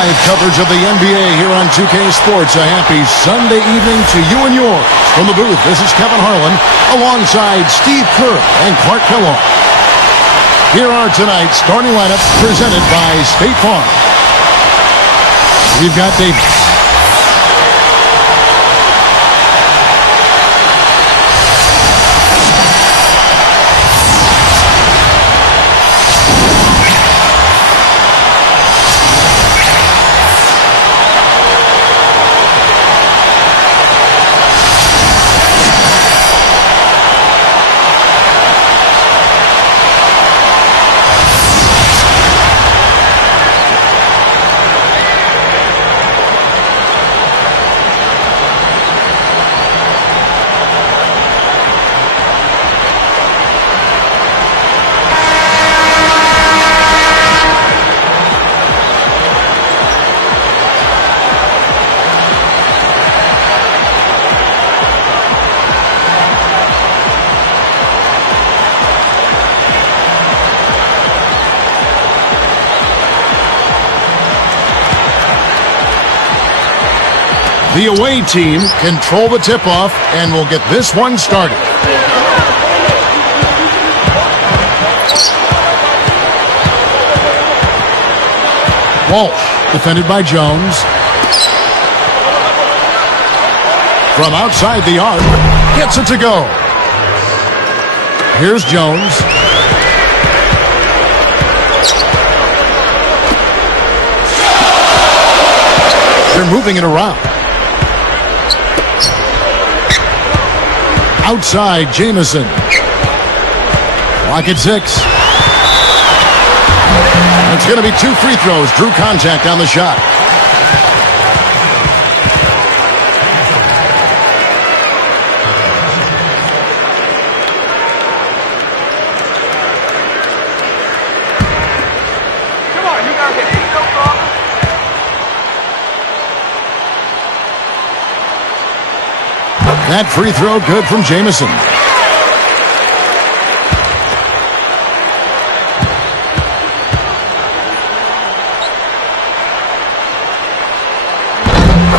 Live coverage of the NBA here on 2K Sports. A happy Sunday evening to you and yours. From the booth, this is Kevin Harlan alongside Steve Kerr and Clark Kellogg. Here are tonight's starting lineups presented by State Farm. We've got Davis. The away team control the tip-off and will get this one started. Walsh, defended by Jones. From outside the arc, gets it to go. Here's Jones. They're moving it around. Outside, Jamison. Clock at 6. It's going to be 2 free throws. Drew contact on the shot. Come on, you got it. No problem. That free throw good from Jamison.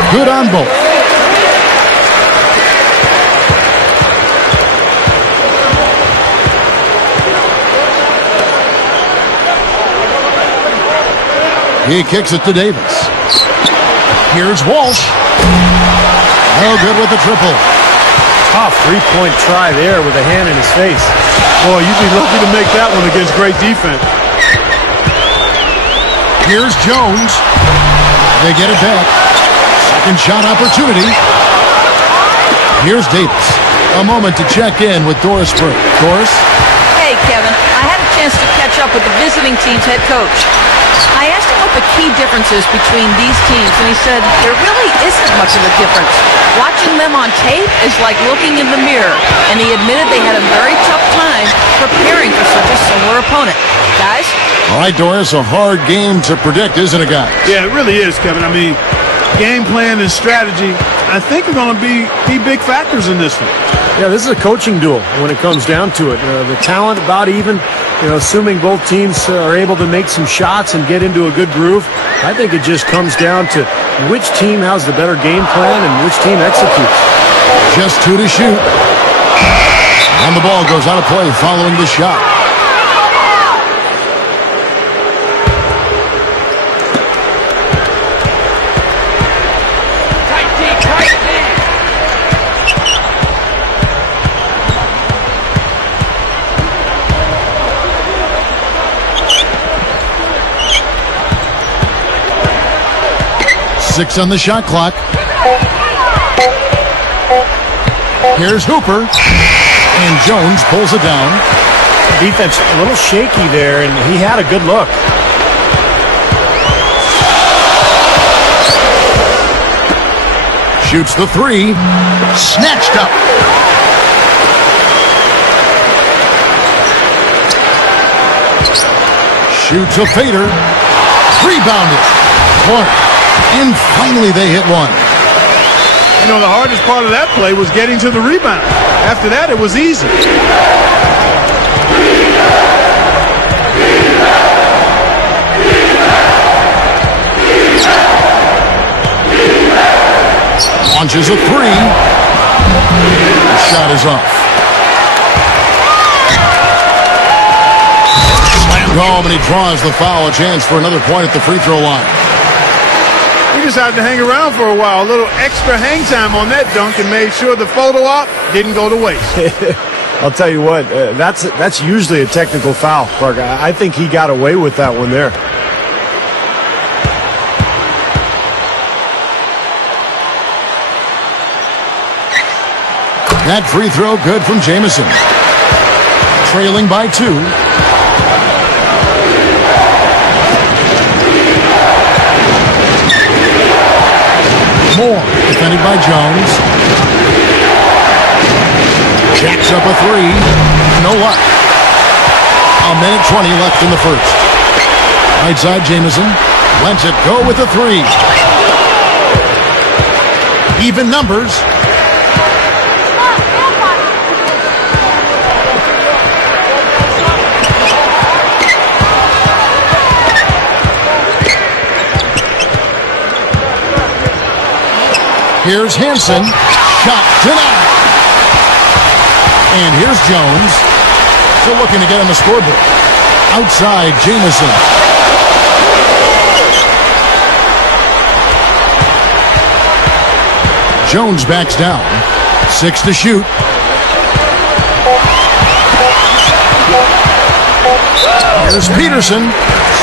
Good on both. He kicks it to Davis. Here's Walsh. No good with the triple. Tough three-point try there with a hand in his face. Boy, you'd be lucky to make that one against great defense. Here's Jones. They get it back. Second shot opportunity. Here's Davis. A moment to check in with Doris Burke. Doris? Hey, Kevin. I had a chance to catch up with the visiting team's head coach. I asked him what the key difference is between these teams, and he said there really isn't much of a difference. Watching them on tape is like looking in the mirror, and he admitted they had a very tough time preparing for such a similar opponent. Guys? All right, Doris, a hard game to predict, isn't it, guys? Yeah, it really is, Kevin. I mean, game plan and strategy, I think, are going to be big factors in this one. Yeah, this is a coaching duel when it comes down to it. The talent about even, assuming both teams are able to make some shots and get into a good groove. I think it just comes down to which team has the better game plan and which team executes. Just 2 to shoot. And the ball goes out of play following the shot. Six on the shot clock. Here's Hooper. And Jones pulls it down. Defense a little shaky there, and he had a good look. Shoots the 3. Snatched up. Shoots a fader. Rebounded. Clark. And finally they hit one. The hardest part of that play was getting to the rebound. After that, it was easy. launches a three. The shot is off. Slammed home, and he draws the foul. A chance for another point at the free throw line. He decided to hang around for a while. A little extra hang time on that dunk and made sure the photo op didn't go to waste. I'll tell you what, that's usually a technical foul, Clark. I think he got away with that one there. That free throw good from Jamison. Trailing by 2. Moore defended by Jones. Jacks up a three. No luck. A minute 20 left in the first. Right side Jamison lets it go with a three. Even numbers. Here's Hansen. Shot denied. And here's Jones. Still looking to get on the scoreboard. Outside, Jamison. Jones backs down. 6 to shoot. Here's Peterson.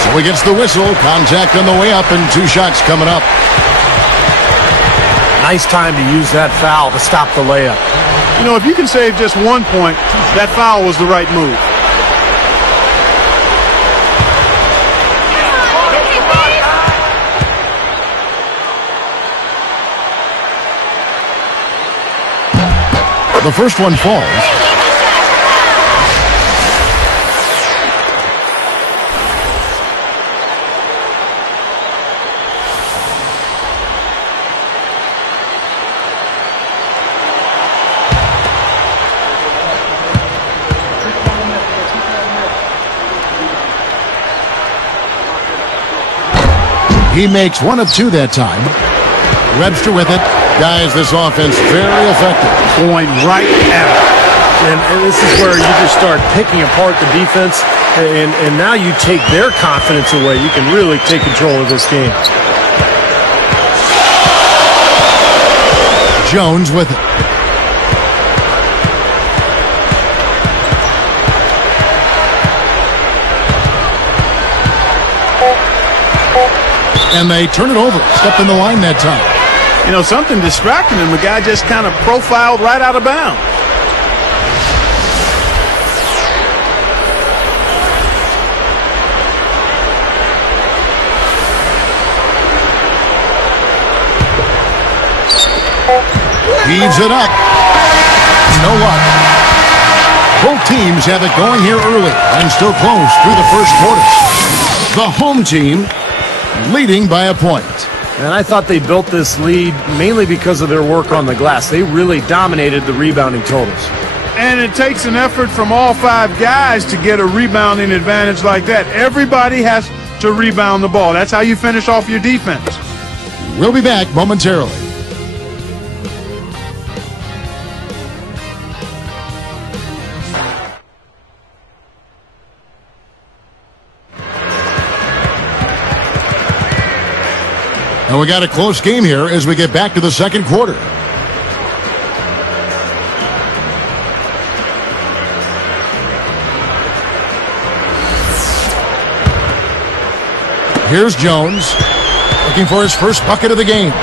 So he gets the whistle. Contact on the way up and 2 shots coming up. Nice time to use that foul to stop the layup. You know, if you can save just 1 point, that foul was the right move. The first one falls. He makes 1 of 2 that time. Webster with it. Guys, this offense very effective. Going right at it. And this is where you just start picking apart the defense, and now you take their confidence away. You can really take control of this game. Jones with it. And they turn it over. Step in the line that time. You know, something distracted him. The guy just kind of profiled right out of bounds. Heaves it up. No luck. Both teams have it going here early and still close through the first quarter. The home team leading by a point. And I thought they built this lead mainly because of their work on the glass. They really dominated the rebounding totals. And it takes an effort from all 5 guys to get a rebounding advantage like that. Everybody has to rebound the ball. That's how you finish off your defense. We'll be back momentarily. And we got a close game here as we get back to the second quarter. Here's Jones looking for his first bucket of the game.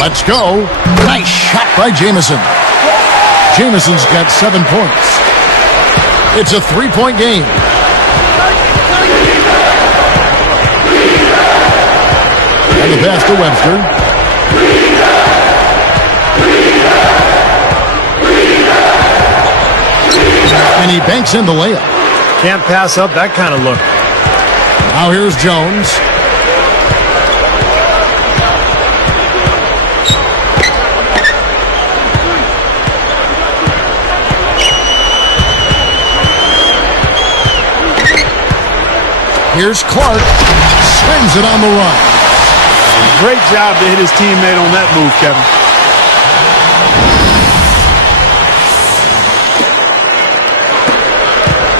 Let's go. Nice shot by Jamison. Jamison's got 7 points. It's a 3-point game. And the pass to Webster. And he banks in the layup. Can't pass up that kind of look. Now here's Jones. Here's Clark. Spins it on the run. Great job to hit his teammate on that move, Kevin.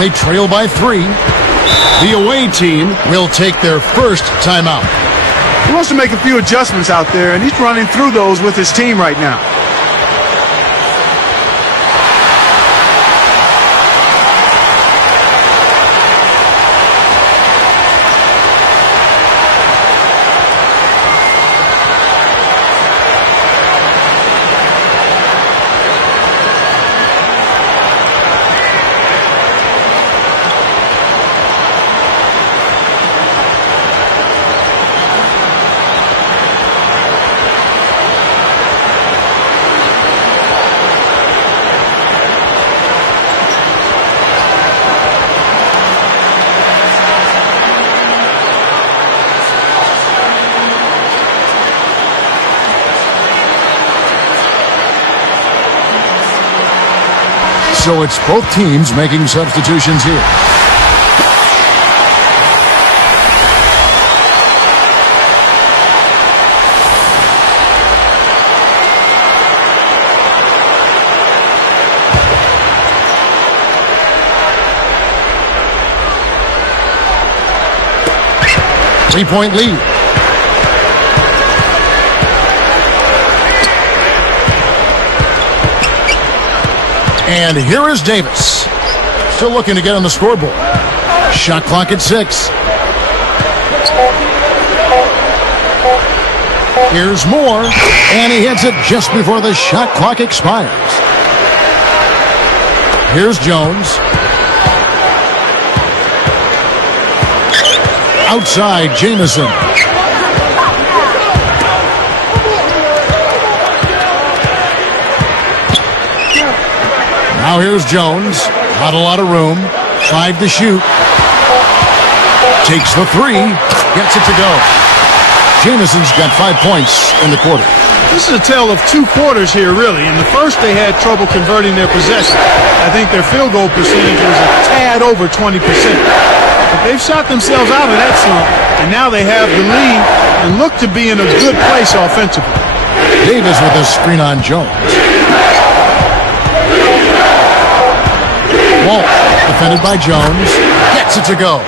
They trail by 3. The away team will take their first timeout. He wants to make a few adjustments out there, and he's running through those with his team right now. So it's both teams making substitutions here. Three-point lead. And here is Davis. Still looking to get on the scoreboard. Shot clock at 6. Here's Moore. And he hits it just before the shot clock expires. Here's Jones. Outside, Jamison. Now here's Jones. Not a lot of room. 5 to shoot. Takes the 3. Gets it to go. Jamison's got 5 points in the quarter. This is a tale of 2 quarters here, really. In the first, they had trouble converting their possession. I think their field goal percentage was a tad over 20%. But they've shot themselves out of that slump, and now they have the lead and look to be in a good place offensively. Davis with a screen on Jones. Walt, defended by Jones, gets it to go.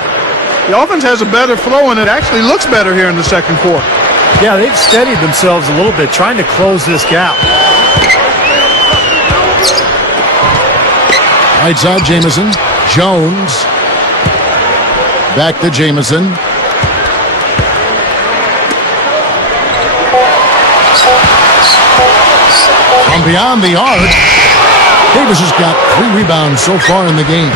The offense has a better flow, and it actually looks better here in the second quarter. Yeah, they've steadied themselves a little bit, trying to close this gap. Right side, Jamison. Jones. Back to Jamison. From beyond the arc, Davis has got 3 rebounds so far in the game.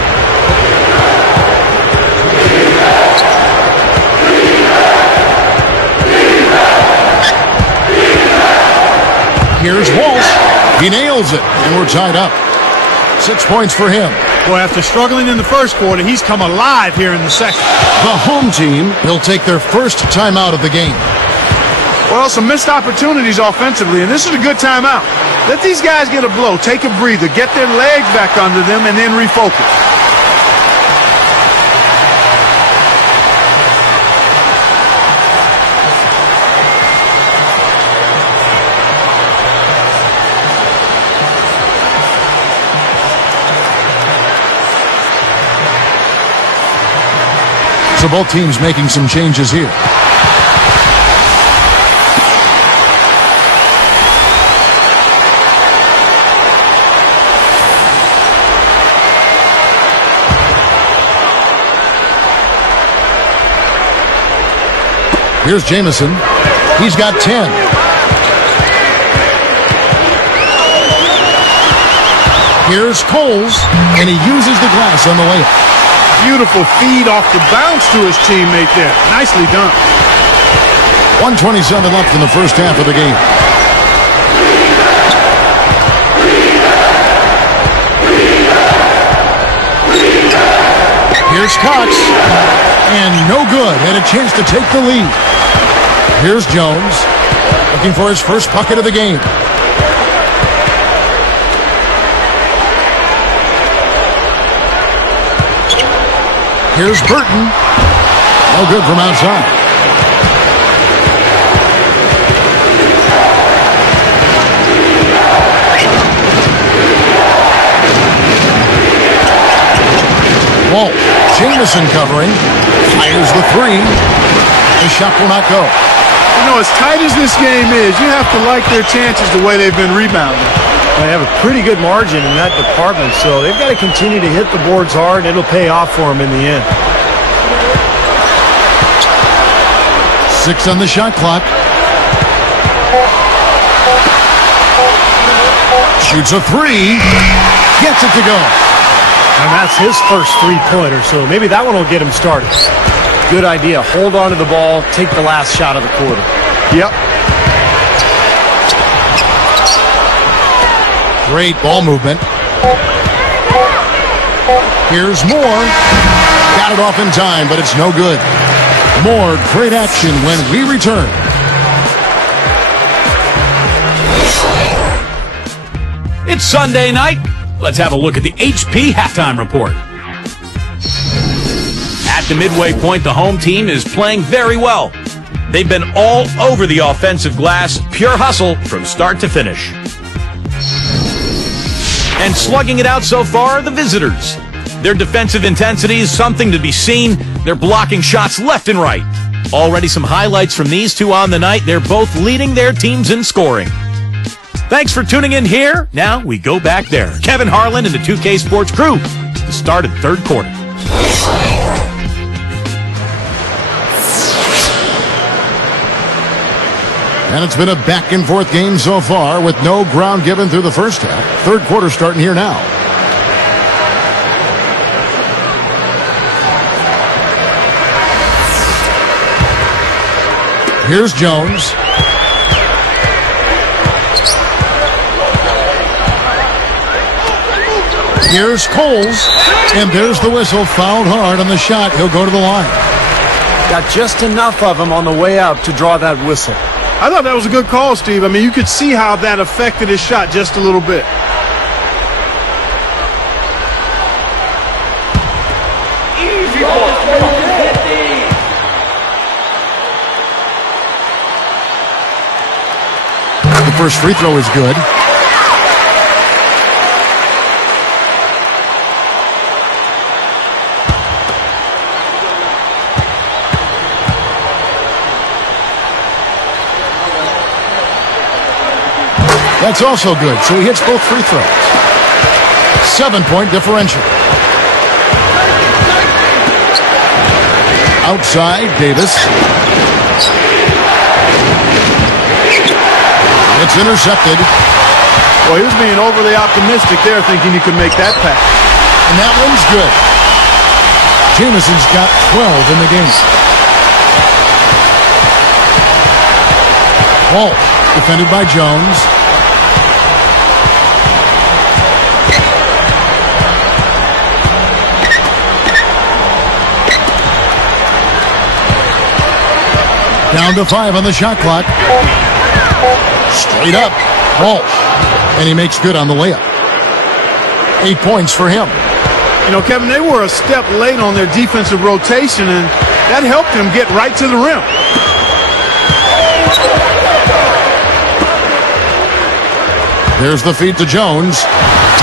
Here's Walsh. He nails it, and we're tied up. 6 points for him. Boy, after struggling in the first quarter, he's come alive here in the second. The home team will take their first timeout of the game. Well, some missed opportunities offensively, and this is a good timeout. Let these guys get a blow, take a breather, get their legs back under them, and then refocus. So both teams making some changes here. Here's Jamison. He's got 10. Here's Coles, and he uses the glass on the layup. Beautiful feed off the bounce to his teammate there. Nicely done. 1:27 left in the first half of the game. Here's Cox. And no good. Had a chance to take the lead. Here's Jones. Looking for his first bucket of the game. Here's Burton. No good from outside. Walt, Jamison covering, fires the three. The shot will not go. You know, as tight as this game is, you have to like their chances the way they've been rebounding. They have a pretty good margin in that department, so they've got to continue to hit the boards hard, and it'll pay off for them in the end. 6 on the shot clock. Shoots a three. Gets it to go. And that's his first three-pointer, so maybe that one will get him started. Good idea. Hold on to the ball. Take the last shot of the quarter. Yep. Great ball movement. Here's Moore. Got it off in time, but it's no good. More great action when we return. It's Sunday night. Let's have a look at the HP halftime report. At the midway point, the home team is playing very well. They've been all over the offensive glass, pure hustle from start to finish. And slugging it out so far are the visitors. Their defensive intensity is something to be seen. They're blocking shots left and right. Already some highlights from these two on the night. They're both leading their teams in scoring. Thanks for tuning in here. Now we go back there. Kevin Harlan and the 2K Sports crew to start the third quarter. And it's been a back-and-forth game so far with no ground given through the first half. Third quarter starting here now. Here's Jones. Here's Coles. And there's the whistle. Fouled hard on the shot. He'll go to the line. Got just enough of him on the way up to draw that whistle. I thought that was a good call, Steve. I mean, you could see how that affected his shot just a little bit. The first free throw is good. That's also good, so he hits both free throws. 7-point differential. Outside, Davis. It's intercepted. Well, he was being overly optimistic there, thinking he could make that pass. And that one's good. Jamison's got 12 in the game. Walt, defended by Jones. Down to 5 on the shot clock. Straight up. Walt. And he makes good on the layup. 8 points for him. You know, Kevin, they were a step late on their defensive rotation, and that helped them get right to the rim. There's the feed to Jones.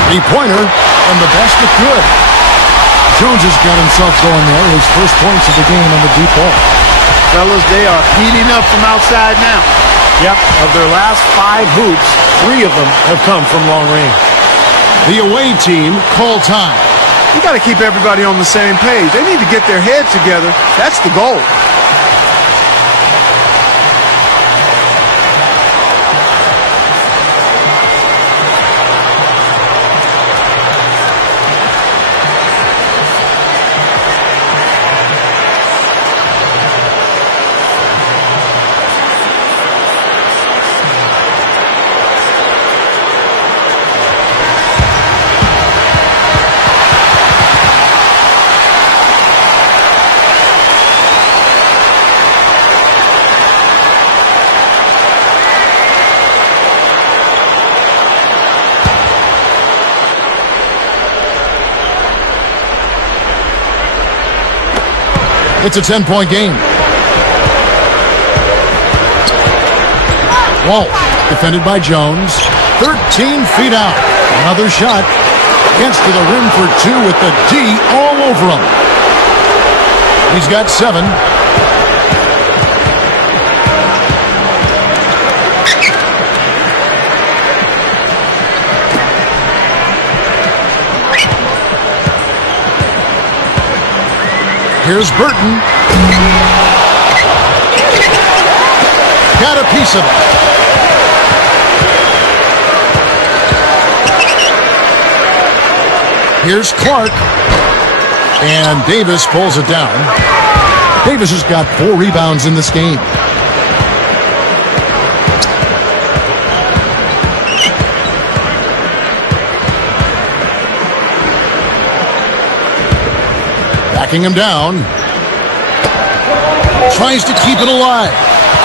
Three-pointer, and the basket good. Jones has got himself going there. His first points of the game on the deep ball. Fellas, they are heating up from outside now. Yep, of their last 5 hoops, 3 of them have come from long range. The away team call time. You got to keep everybody on the same page. They need to get their heads together. That's the goal. It's a 10-point game. Walsh, defended by Jones. 13 feet out. Another shot. Gets to the rim for two with the D all over him. He's got 7. Here's Burton. Got a piece of it. Here's Clark. And Davis pulls it down. Davis has got 4 rebounds in this game. Backing him down. Tries to keep it alive.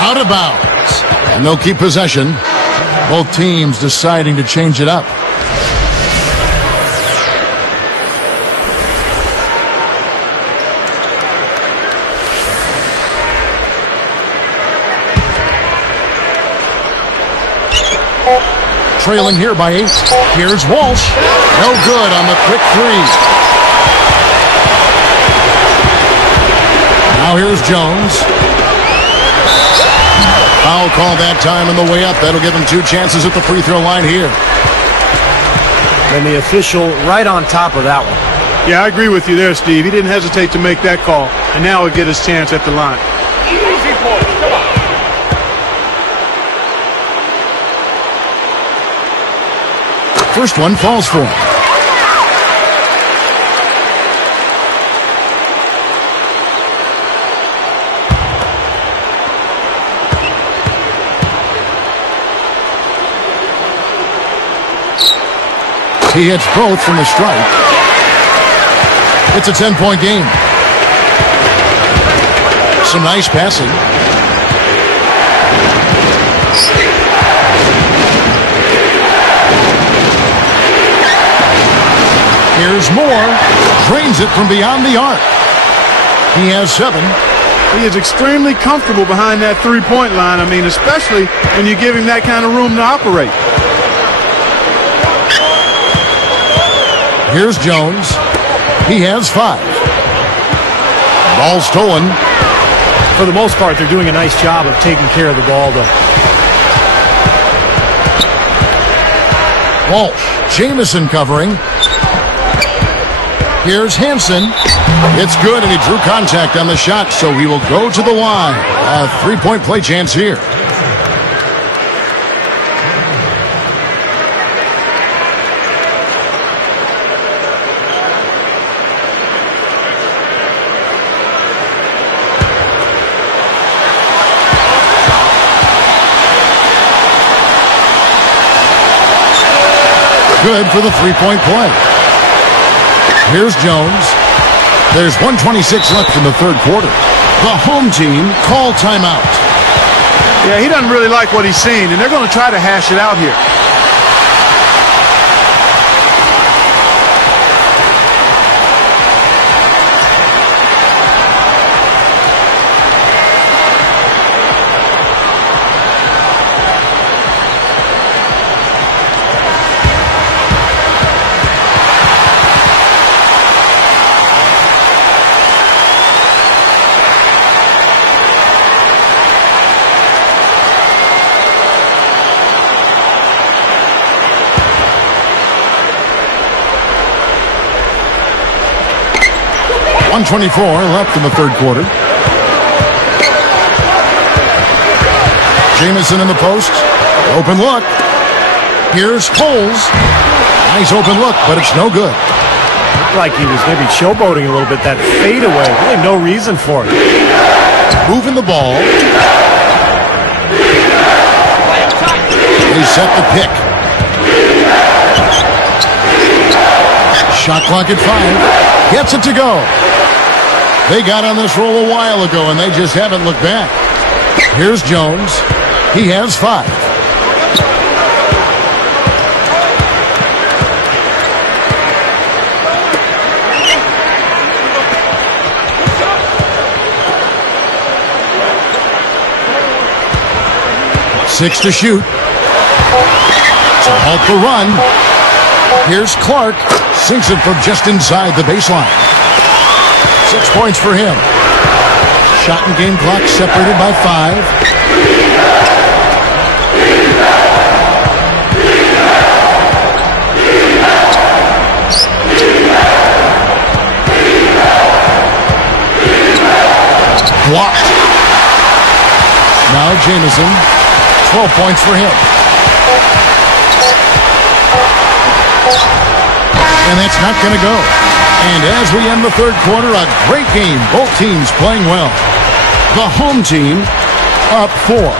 Out of bounds. And they'll keep possession. Both teams deciding to change it up. Trailing here by 8. Here's Walsh. No good on the quick 3. Now here's Jones. Foul call that time on the way up. That'll give him 2 chances at the free throw line here. And the official right on top of that one. Yeah, I agree with you there, Steve. He didn't hesitate to make that call, and now he'll get his chance at the line. Easy, boys. Come on. First one falls for him. He hits both from the strike. It's a 10-point game. Some nice passing. Here's Moore. Drains it from beyond the arc. He has 7. He is extremely comfortable behind that three-point line. I mean, especially when you give him that kind of room to operate. Here's Jones. He has 5. Ball stolen. For the most part, they're doing a nice job of taking care of the ball, though. Walsh. Jamison covering. Here's Hansen. It's good, and he drew contact on the shot, so he will go to the line. A 3-point play chance here. Good for the 3-point play. Here's Jones. There's 1:26 left in the third quarter. The home team call timeout. Yeah, he doesn't really like what he's seeing, and they're going to try to hash it out here. .124 left in the third quarter. Jamison in the post. Open look. Here's Coles. Nice open look, but it's no good. Looked like he was maybe showboating a little bit. That fadeaway. Really no reason for it. Moving the ball. They set the pick. Shot clock at 5. Gets it to go. They got on this roll a while ago, and they just haven't looked back. Here's Jones. He has 5. 6 to shoot. To halt the run. Here's Clark. Sinks it from just inside the baseline. 6 points for him. Shot and game clock separated by 5. Blocked. Now Jamison. 12 points for him. And that's not going to go. And as we end the third quarter, a great game. Both teams playing well. The home team up 4.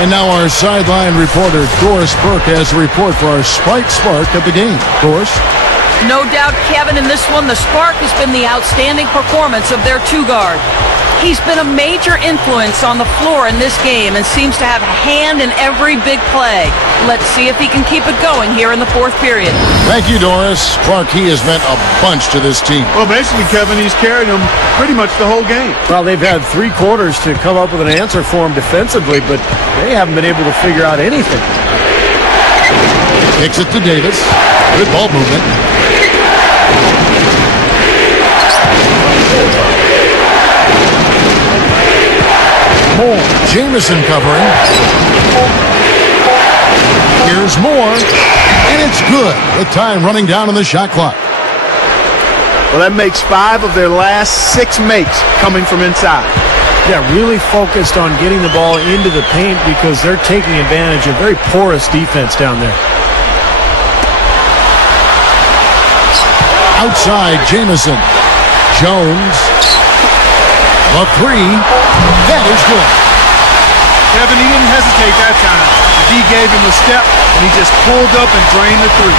And now our sideline reporter, Doris Burke, has a report for our Sprite Spark of the game. Doris? No doubt, Kevin, in this one, the spark has been the outstanding performance of their two-guard. He's been a major influence on the floor in this game and seems to have a hand in every big play. Let's see if he can keep it going here in the fourth period. Thank you, Doris. Clark, he has meant a bunch to this team. Well, basically, Kevin, he's carried them pretty much the whole game. Well, they've had 3 quarters to come up with an answer for him defensively, but they haven't been able to figure out anything. Kicks it to Davis. Good ball movement. Moore. Jamison covering. Here's Moore. And it's good. The time running down on the shot clock. Well, that makes 5 of their last 6 makes coming from inside. Yeah, really focused on getting the ball into the paint because they're taking advantage of very porous defense down there. Outside, Jamison. Jones. A 3. That is good. Kevin, he didn't hesitate that time. The D gave him a step, and he just pulled up and drained the 3.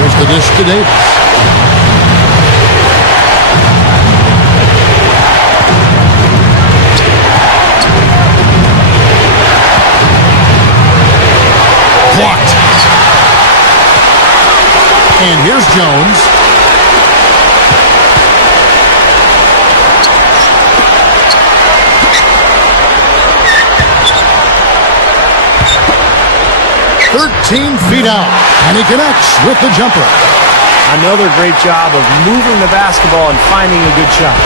Here's the dish to Davis. Blocked. And here's Jones. Feet out, and he connects with the jumper. Another great job of moving the basketball and finding a good shot.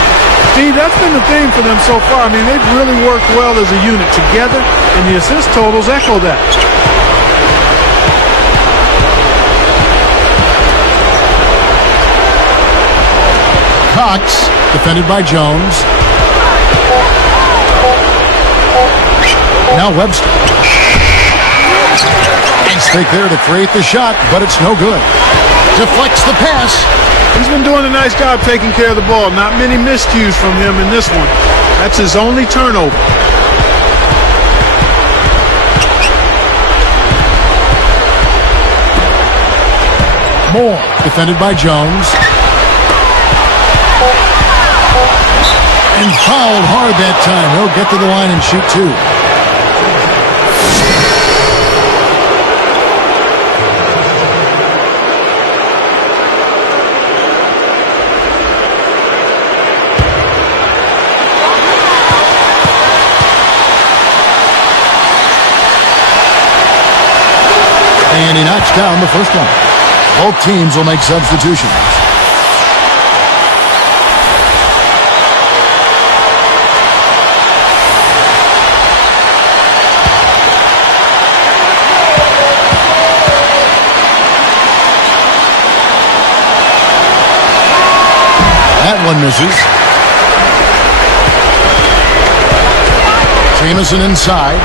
Steve, that's been the theme for them so far. I mean, they've really worked well as a unit together, and the assist totals echo that. Cox, defended by Jones. Now Webster. Fake there to create the shot, but it's no good. Deflects the pass. He's been doing a nice job taking care of the ball. Not many miscues from him in this one. That's his only turnover. Moore, defended by Jones. And fouled hard that time. He'll get to the line and shoot 2. And he knocks down the first one. Both teams will make substitutions. That one misses. Jamison inside.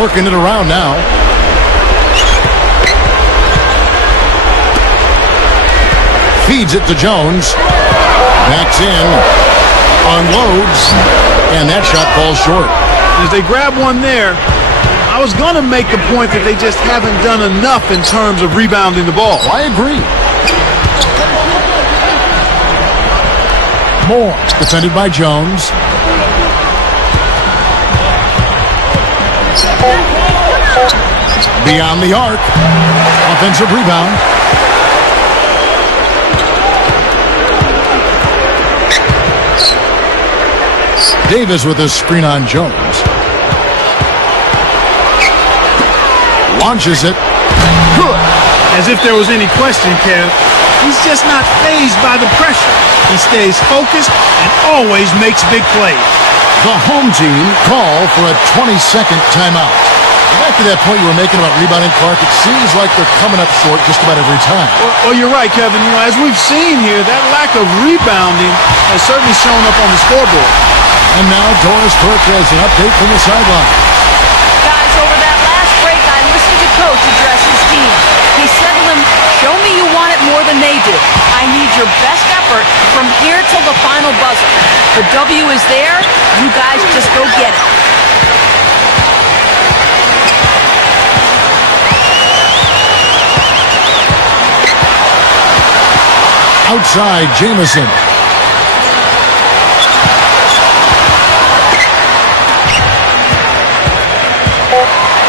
Working it around now. Feeds it to Jones. Backs in. Unloads. And that shot falls short. As they grab one there, I was going to make the point that they just haven't done enough in terms of rebounding the ball. I agree. Moore, defended by Jones. Beyond the arc. Offensive rebound. Davis with his screen on Jones. Launches it. Good. As if there was any question, Kev. He's just not fazed by the pressure. He stays focused and always makes big plays. The home team call for a 20-second timeout. Back to that point you were making about rebounding, Clark, it seems like they're coming up short just about every time. Well, you're right, Kevin. You know, as we've seen here, that lack of rebounding has certainly shown up on the scoreboard. And now Doris Burke has an update from the sideline. Guys, over that last break, I listened to Coach address his team. He said to them, show me you want it more than they do. I need your best effort from here till the final buzzer. The W is there. You guys just go get it. Outside, Jamison.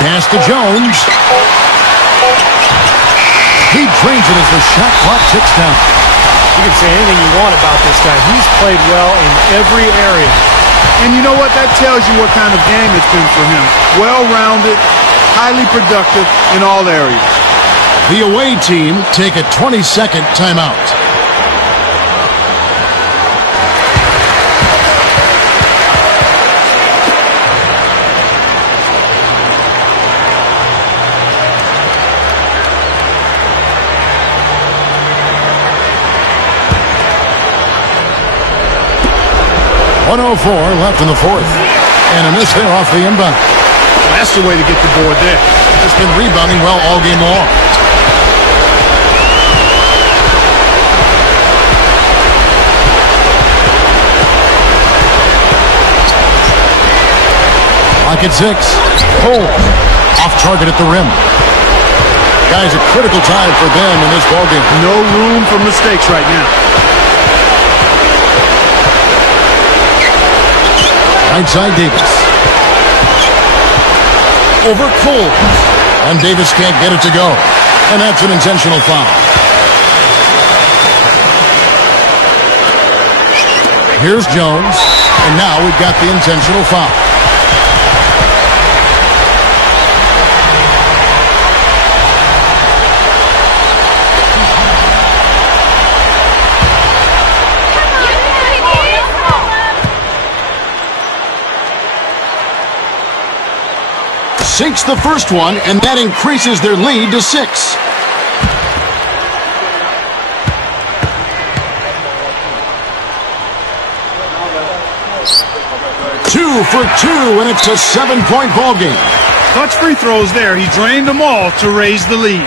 Pass to Jones. He drains it as the shot clock ticks down. You can say anything you want about this guy. He's played well in every area. And you know what? That tells you what kind of game it's been for him. Well-rounded, highly productive in all areas. The away team take a 20-second timeout. .104 left in the fourth. And a miss there off the inbound. That's the way to get the board there. It's been rebounding well all game long. Lock at 6. Cole. Off target at the rim. Guys, a critical time for them in this ballgame. No room for mistakes right now. Right side, Davis. Over Cole. And Davis can't get it to go. And that's an intentional foul. Here's Jones. And now we've got the intentional foul. Sinks the first one, and that increases their lead to 6. Two for 2, and it's a 7-point ball game. Clutch free throws there. He drained them all to raise the lead.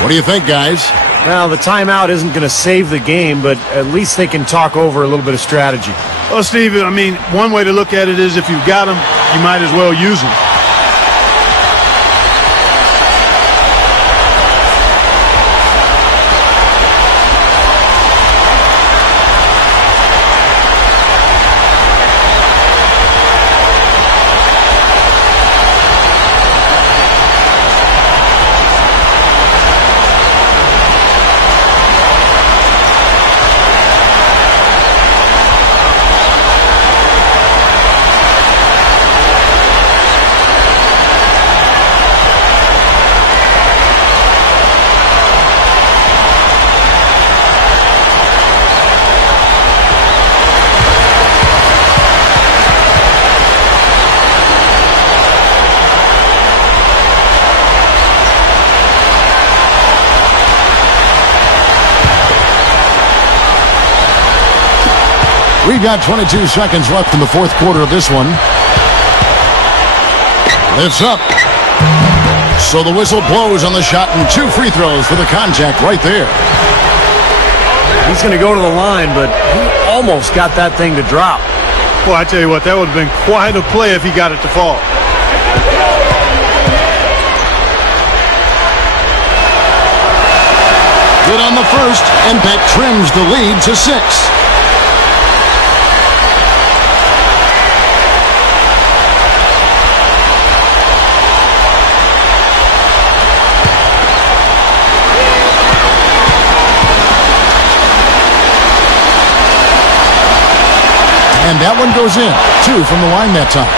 What do you think, guys? Well, the timeout isn't going to save the game, but at least they can talk over a little bit of strategy. Well, Steve, I mean, one way to look at it is if you've got them, you might as well use them. We've got 22 seconds left in the fourth quarter of this one. It's up. So the whistle blows on the shot and 2 free throws for the contact right there. He's going to go to the line, but he almost got that thing to drop. Well, I tell you what, that would have been quite a play if he got it to fall. Good on the first, and that trims the lead to 6. And that one goes in. 2 from the line that time.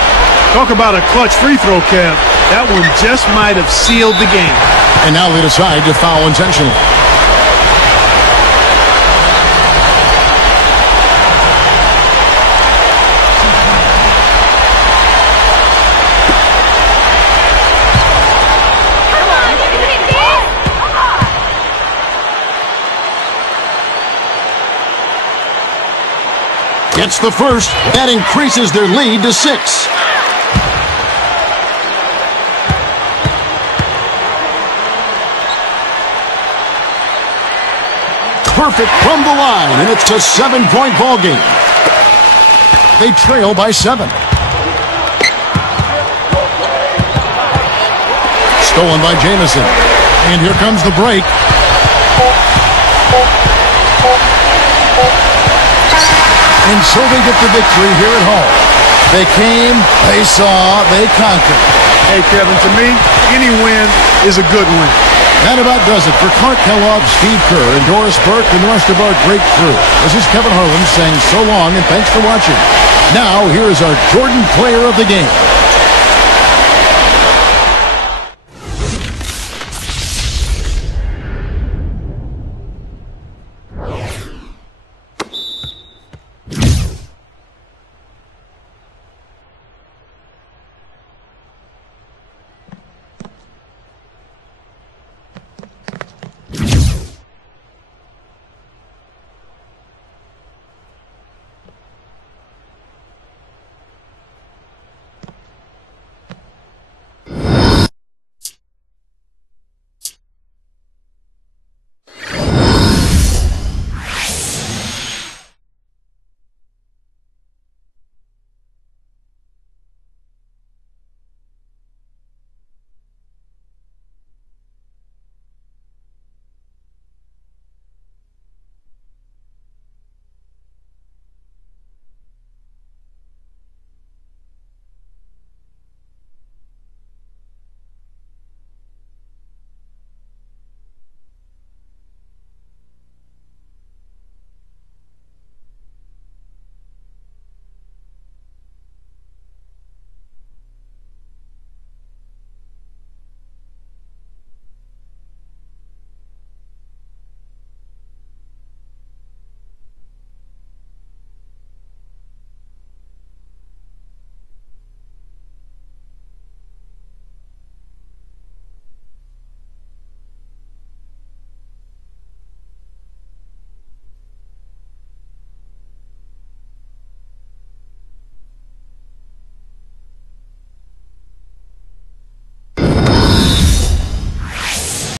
Talk about a clutch free throw, Kev. That one just might have sealed the game. And now they decide to foul intentionally. Gets the first. That increases their lead to 6. Perfect from the line, and it's a 7-point ball game. They trail by 7. Stolen by Jamison. And here comes the break. And so they get the victory here at home. They came, they saw, they conquered. Hey, Kevin, to me, any win is a good win. That about does it for Clark Kellogg, Steve Kerr, and Doris Burke, and the rest of our great crew. This is Kevin Harlan saying so long and thanks for watching. Now, here is our Jordan Player of the Game.